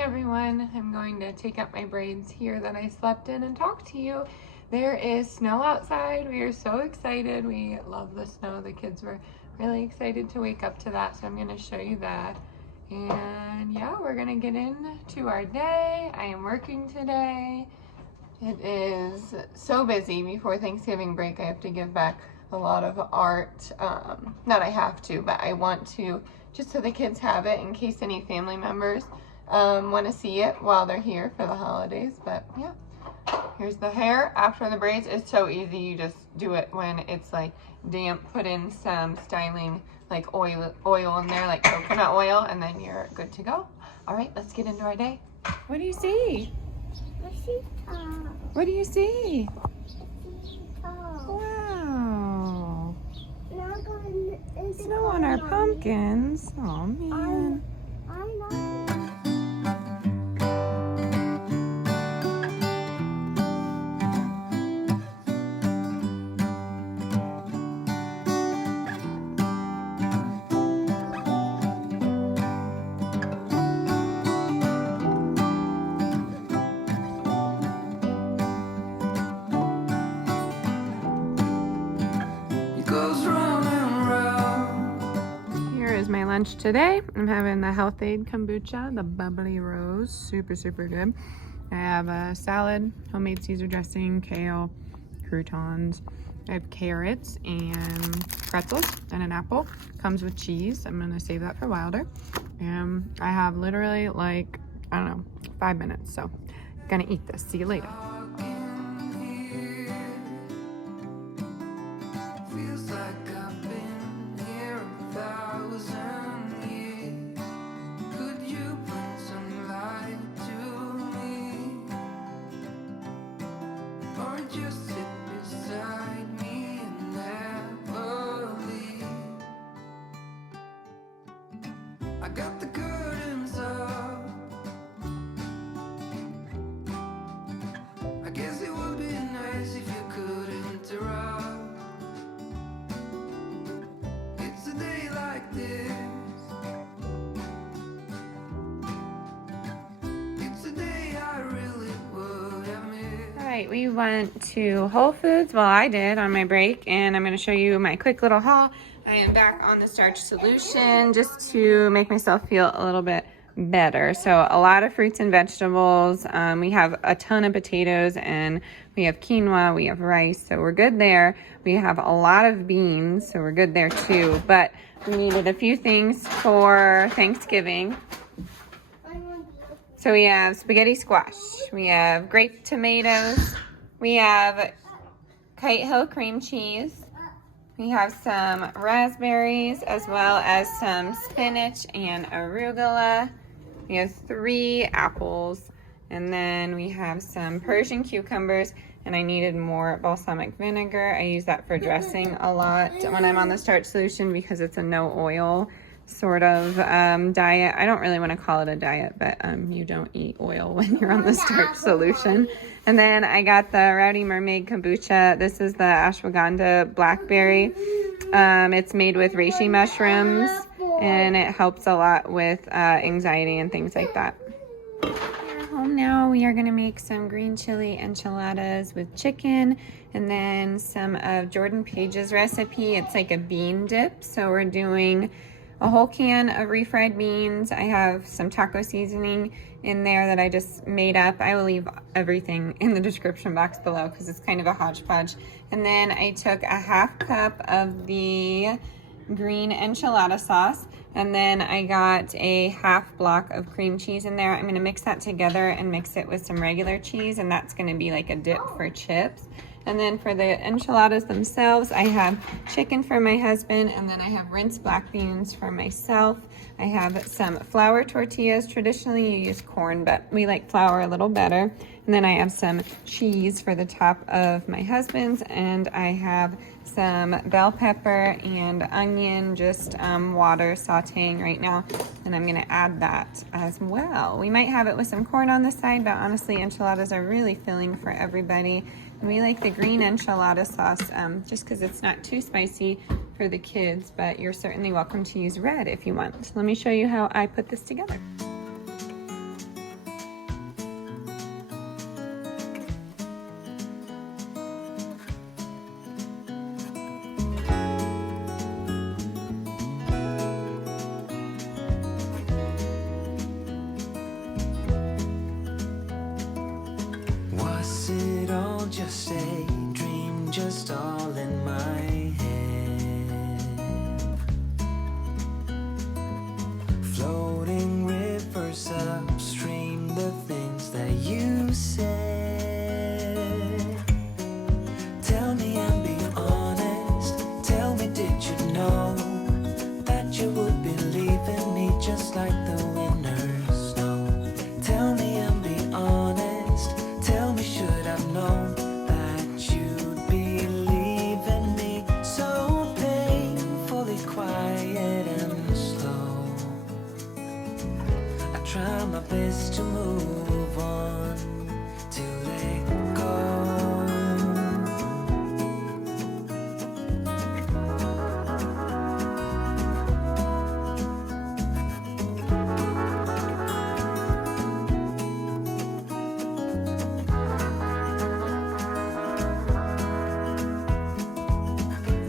morning, everyone. I'm going to take up my braids here that I slept in and talk to you. There is snow outside. We are so excited. We love the snow. The kids were really excited to wake up to that, so I'm going to show you that. And yeah, we're going to get into our day. I am working today. It is so busy. Before Thanksgiving break, I have to give back a lot of art. Not I have to, but I want to, just so the kids have it in case any family members want to see it while they're here for the holidays. But yeah, here's the hair after the braids. It's so easy. You just do it when it's like damp. Put in some styling like oil in there, like coconut oil, and then you're good to go. All right, let's get into our day. What do you see? What do you see? Wow. Snow on our pumpkins. Oh man. My lunch today. I'm having the Health Aid kombucha, the bubbly rose, super good. I have a salad, homemade Caesar dressing, kale, croutons. I have carrots and pretzels and an apple. Comes with cheese. I'm gonna save that for Wilder. And I have literally like, I don't know, 5 minutes. So I'm gonna eat this. See you later. I got the curtains up. I guess it would be nice if you could interrupt. It's a day like this. It's a day I really would have missed. All right, we went to Whole Foods. Well, I did on my break, and I'm going to show you my quick little haul. I am back on the starch solution just to make myself feel a little bit better. So a lot of fruits and vegetables. We have a ton of potatoes, and we have quinoa, we have rice, so we're good there. We have a lot of beans, so we're good there too. But we needed a few things for Thanksgiving. So we have spaghetti squash, we have grape tomatoes, we have Kite Hill cream cheese, we have some raspberries, as well as some spinach and arugula. We have 3 apples, and then we have some Persian cucumbers, and I needed more balsamic vinegar. I use that for dressing a lot when I'm on the starch solution because it's a no oil sort of diet. I don't really want to call it a diet, but you don't eat oil when you're on the starch solution. And then I got the Rowdy Mermaid kombucha. This is the ashwagandha blackberry. It's made with reishi mushrooms, and it helps a lot with anxiety and things like that. We're home now. We are going to make some green chili enchiladas with chicken, and then some of Jordan Page's recipe. It's like a bean dip. So we're doing a whole can of refried beans. I have some taco seasoning in there that I just made up. I will leave everything in the description box below because it's kind of a hodgepodge. And then I took a half cup of the green enchilada sauce, and then I got a half block of cream cheese in there. I'm gonna mix that together and mix it with some regular cheese, and that's gonna be like a dip for chips. And then for the enchiladas themselves, I have chicken for my husband, and then I have rinsed black beans for myself. I have some flour tortillas. Traditionally, you use corn, but we like flour a little better. And then I have some cheese for the top of my husband's, and I have some bell pepper and onion, just water sauteing right now, and I'm gonna add that as well. We might have it with some corn on the side, but honestly, enchiladas are really filling for everybody. And we like the green enchilada sauce just because it's not too spicy for the kids, but you're certainly welcome to use red if you want. Let me show you how I put this together. quiet and slow. I try my best to move on, to let go.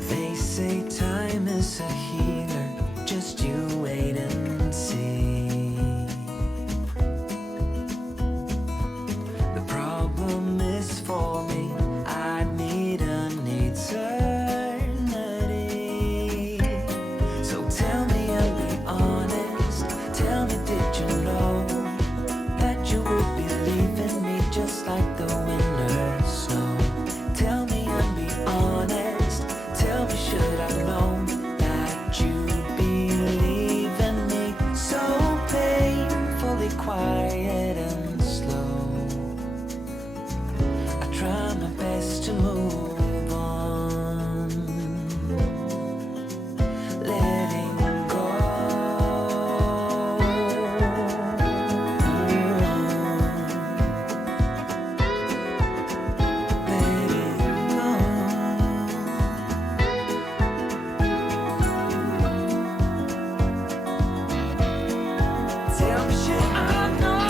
They say time is a healer, just you wait and see. The problem is for me, I need an eternity. So tell me and be honest, tell me, did you know that you would be leaving me just like the winter snow? Tell me and be honest, tell me, should I know that you'd be leaving me so painfully quiet and slow? I try my best to move on, letting go. Letting go. Tell me, should I know?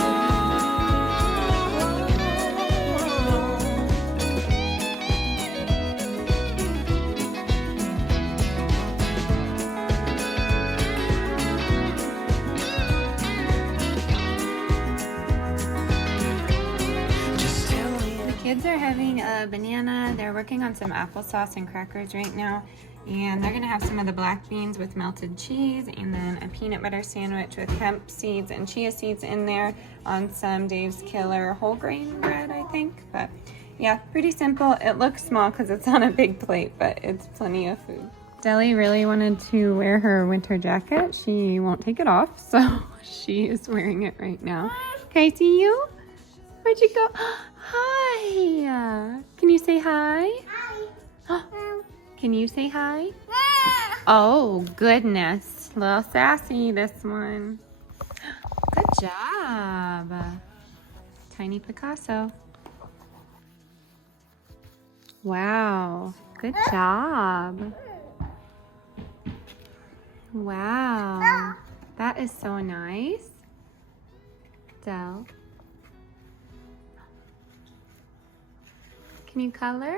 Just tell me. The kids are having a banana. They're working on some applesauce and crackers right now. And they're gonna have some of the black beans with melted cheese and then a peanut butter sandwich with hemp seeds and chia seeds in there on some Dave's Killer whole grain bread, I think. But yeah, pretty simple. It looks small because it's on a big plate, but it's plenty of food. Deli really wanted to wear her winter jacket. She won't take it off, so she is wearing it right now. Can I see you? Where'd you go? Hi. Can you say hi? Hi. Can you say hi? Oh, goodness. A little sassy, this one. Good job. Tiny Picasso. Wow. Good job. Wow. That is so nice. Del. Can you color?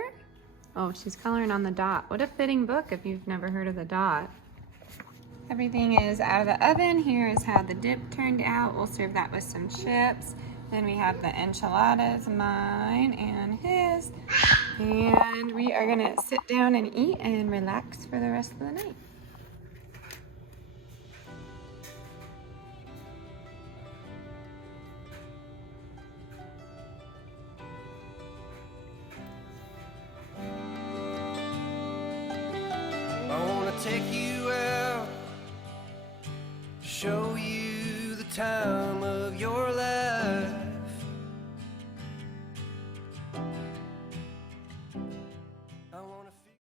Oh, she's coloring on the dot. What a fitting book if you've never heard of the dot. Everything is out of the oven. Here is how the dip turned out. We'll serve that with some chips. Then we have the enchiladas, mine and his. And we are gonna sit down and eat and relax for the rest of the night. I wanna take you out, show you the time of your